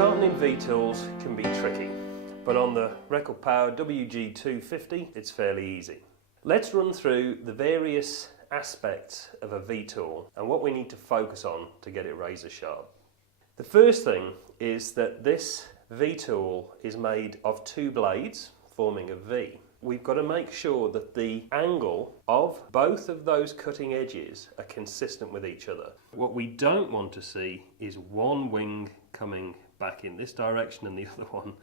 Sharpening V-tools can be tricky, but on the Record Power WG250 it's fairly easy. Let's run through the various aspects of a V-tool and what we need to focus on to get it razor sharp. The first thing is that this V-tool is made of two blades forming a V. We've got to make sure that the angle of both of those cutting edges are consistent with each other. What we don't want to see is one wing coming back in this direction and the other one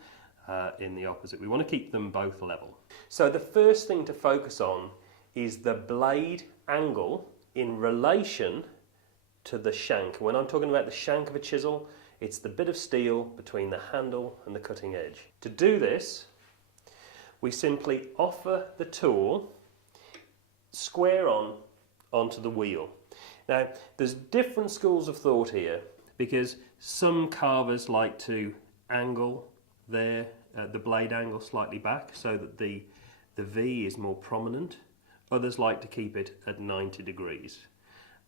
in the opposite. We want to keep them both level. So the first thing to focus on is the blade angle in relation to the shank. When I'm talking about the shank of a chisel, it's the bit of steel between the handle and the cutting edge. To do this, we simply offer the tool square onto the wheel. Now, there's different schools of thought here, because some carvers like to angle the blade angle slightly back so that the V is more prominent. Others like to keep it at 90 degrees.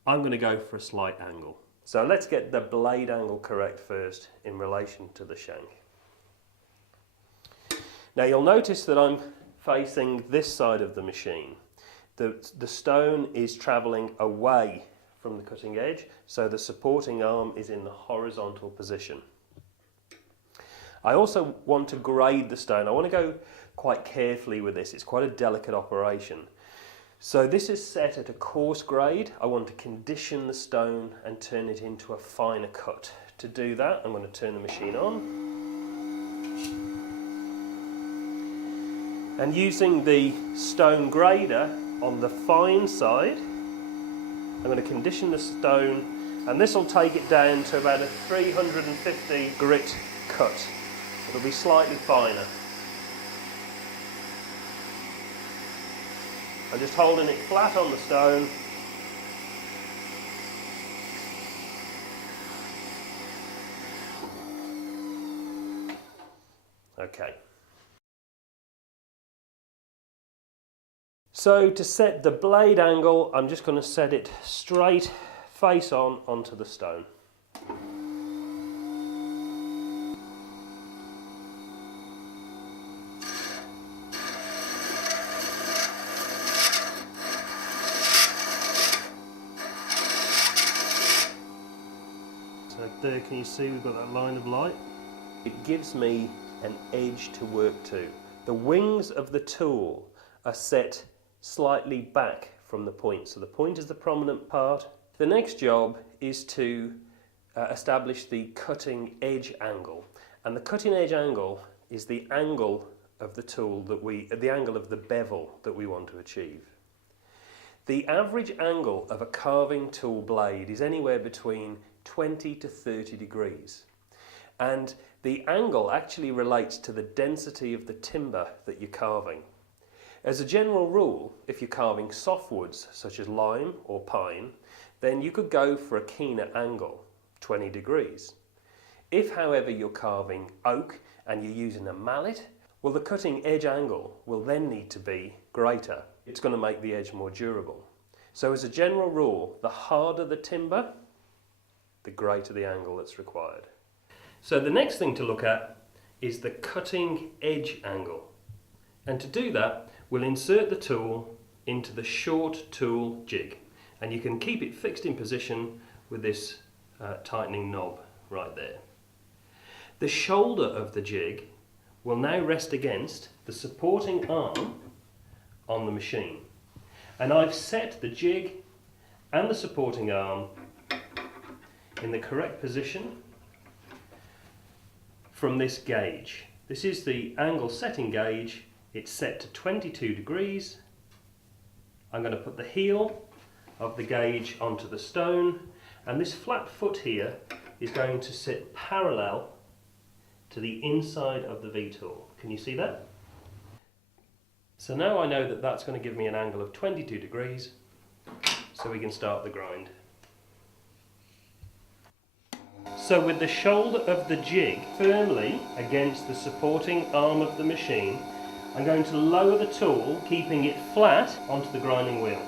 I'm going to go for a slight angle. So let's get the blade angle correct first in relation to the shank. Now you'll notice that I'm facing this side of the machine. The stone is travelling away from the cutting edge, so the supporting arm is in the horizontal position. I also want to grade the stone. I want to go quite carefully with this. It's quite a delicate operation. So this is set at a coarse grade. I want to condition the stone and turn it into a finer cut. To do that, I'm going to turn the machine on. And using the stone grader on the fine side, I'm going to condition the stone, and this will take it down to about a 350 grit cut. It'll be slightly finer. I'm just holding it flat on the stone. Okay. So to set the blade angle, I'm just going to set it straight face on onto the stone. So there, can you see we've got that line of light? It gives me an edge to work to. The wings of the tool are set slightly back from the point, so the point is the prominent part. The next job is to establish the cutting edge angle, and the cutting edge angle is the angle of the tool the angle of the bevel that we want to achieve. The average angle of a carving tool blade is anywhere between 20 to 30 degrees, and the angle actually relates to the density of the timber that you're carving. As a general rule, if you're carving softwoods such as lime or pine, then you could go for a keener angle, 20 degrees. If, however, you're carving oak and you're using a mallet, well, the cutting edge angle will then need to be greater. It's going to make the edge more durable. So as a general rule, the harder the timber, the greater the angle that's required. So the next thing to look at is the cutting edge angle. And to do that, we'll insert the tool into the short tool jig, and you can keep it fixed in position with this tightening knob right there. The shoulder of the jig will now rest against the supporting arm on the machine, and I've set the jig and the supporting arm in the correct position from this gauge. This is the angle setting gauge. It's set to 22 degrees. I'm going to put the heel of the gauge onto the stone, and this flat foot here is going to sit parallel to the inside of the V-tool. Can you see that? So now I know that that's going to give me an angle of 22 degrees, so we can start the grind. So with the shoulder of the jig firmly against the supporting arm of the machine, I'm going to lower the tool, keeping it flat onto the grinding wheel.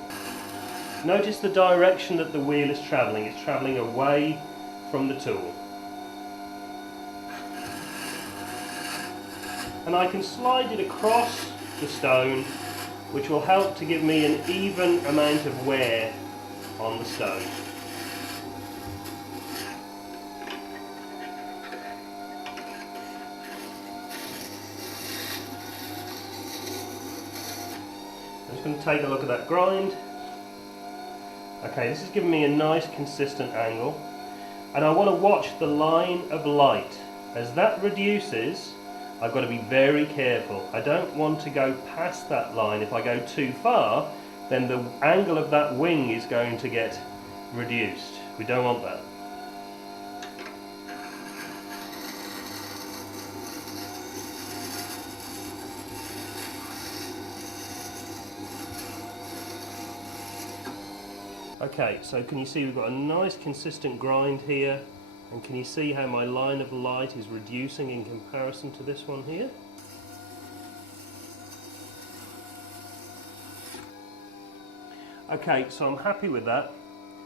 Notice the direction that the wheel is travelling. It's travelling away from the tool. and I can slide it across the stone, which will help to give me an even amount of wear on the stone. I'm just going to take a look at that grind. Okay, this is giving me a nice consistent angle, and I want to watch the line of light. As that reduces, I've got to be very careful. I don't want to go past that line. If I go too far, then the angle of that wing is going to get reduced. We don't want that. Okay, so can you see we've got a nice consistent grind here, and can you see how my line of light is reducing in comparison to this one here? Okay, so I'm happy with that.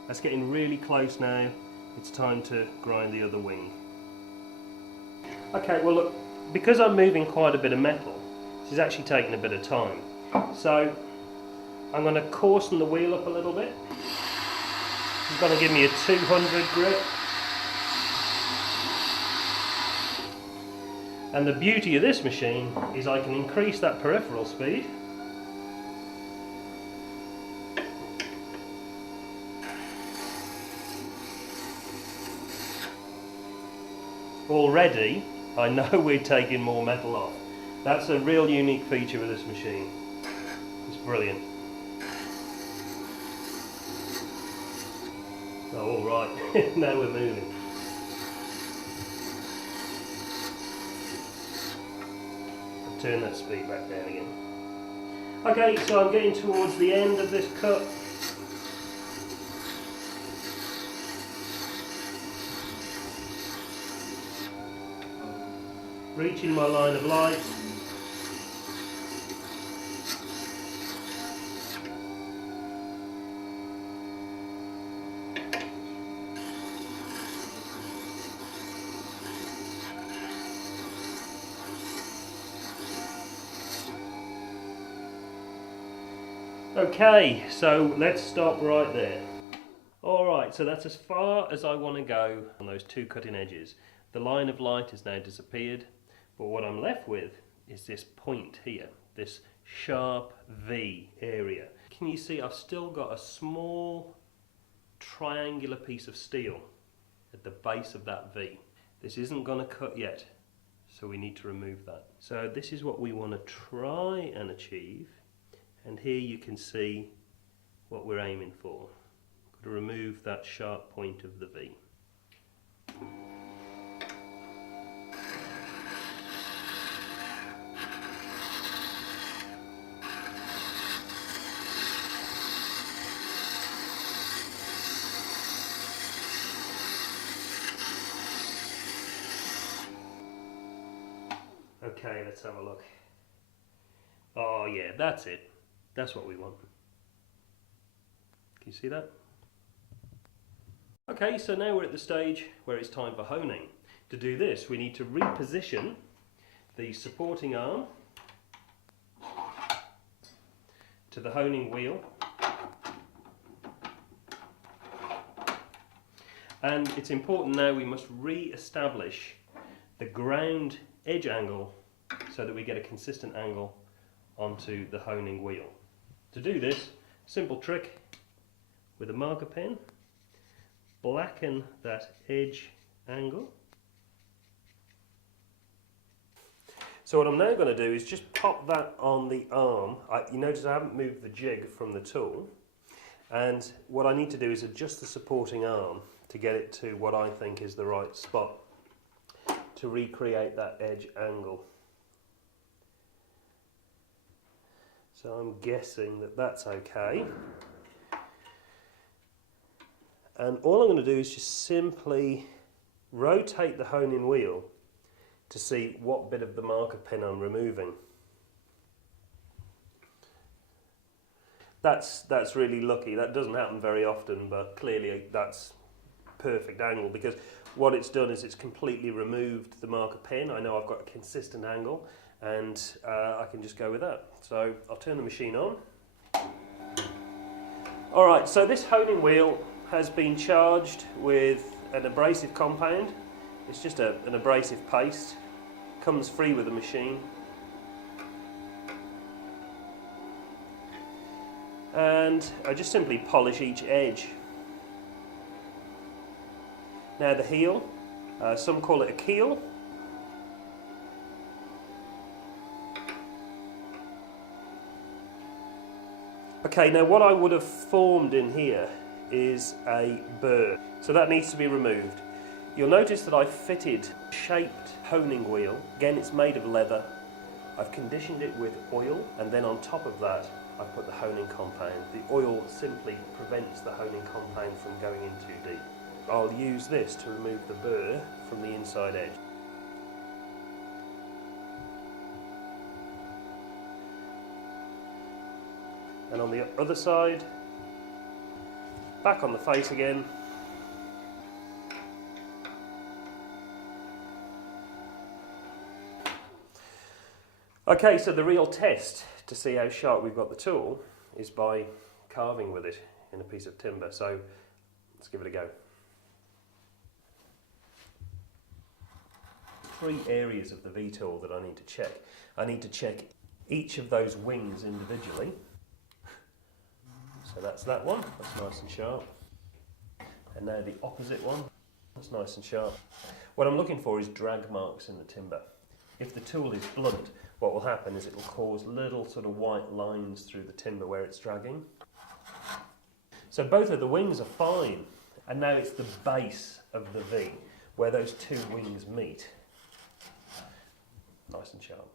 That's getting really close now. It's time to grind the other wing. Okay, well look, because I'm moving quite a bit of metal, this is actually taking a bit of time. So I'm going to coarsen the wheel up a little bit. It's going to give me a 200 grip. And the beauty of this machine is I can increase that peripheral speed. Already, I know we're taking more metal off. That's a real unique feature of this machine. It's brilliant. Oh, all right, now we're moving. I'll turn that speed back down again. Okay, so I'm getting towards the end of this cut. Reaching my line of light. Okay, so let's stop right there. Alright, so that's as far as I want to go on those two cutting edges. The line of light has now disappeared, but what I'm left with is this point here, this sharp V area. Can you see I've still got a small triangular piece of steel at the base of that V. This isn't going to cut yet, so we need to remove that. So this is what we want to try and achieve. And here you can see what we're aiming for. Got to remove that sharp point of the V. Okay, let's have a look. Oh yeah, that's it. That's what we want. Can you see that? Okay, so now we're at the stage where it's time for honing. To do this, we need to reposition the supporting arm to the honing wheel. And it's important now we must re-establish the ground edge angle so that we get a consistent angle onto the honing wheel. To do this, simple trick with a marker pen, blacken that edge angle. So what I'm now going to do is just pop that on the arm. You notice I haven't moved the jig from the tool, and what I need to do is adjust the supporting arm to get it to what I think is the right spot to recreate that edge angle. So I'm guessing that that's okay. And all I'm going to do is just simply rotate the honing wheel to see what bit of the marker pen I'm removing. That's really lucky. That doesn't happen very often, but clearly that's perfect angle, because what it's done is it's completely removed the marker pen. I know I've got a consistent angle, and I can just go with that. So I'll turn the machine on. Alright, so this honing wheel has been charged with an abrasive compound. It's just an abrasive paste, comes free with the machine. And I just simply polish each edge. Now the heel, some call it a keel. Okay, now what I would have formed in here is a burr, so that needs to be removed. You'll notice that I've fitted a shaped honing wheel. Again, it's made of leather. I've conditioned it with oil, and then on top of that I've put the honing compound. The oil simply prevents the honing compound from going in too deep. I'll use this to remove the burr from the inside edge. And on the other side, back on the face again. Okay, so the real test to see how sharp we've got the tool is by carving with it in a piece of timber. So let's give it a go. 3 areas of the V-tool that I need to check. I need to check each of those wings individually. So that's that one, that's nice and sharp. And now the opposite one, that's nice and sharp. What I'm looking for is drag marks in the timber. If the tool is blunt, what will happen is it will cause little sort of white lines through the timber where it's dragging. So both of the wings are fine. And now it's the base of the V, where those 2 wings meet. Nice and sharp.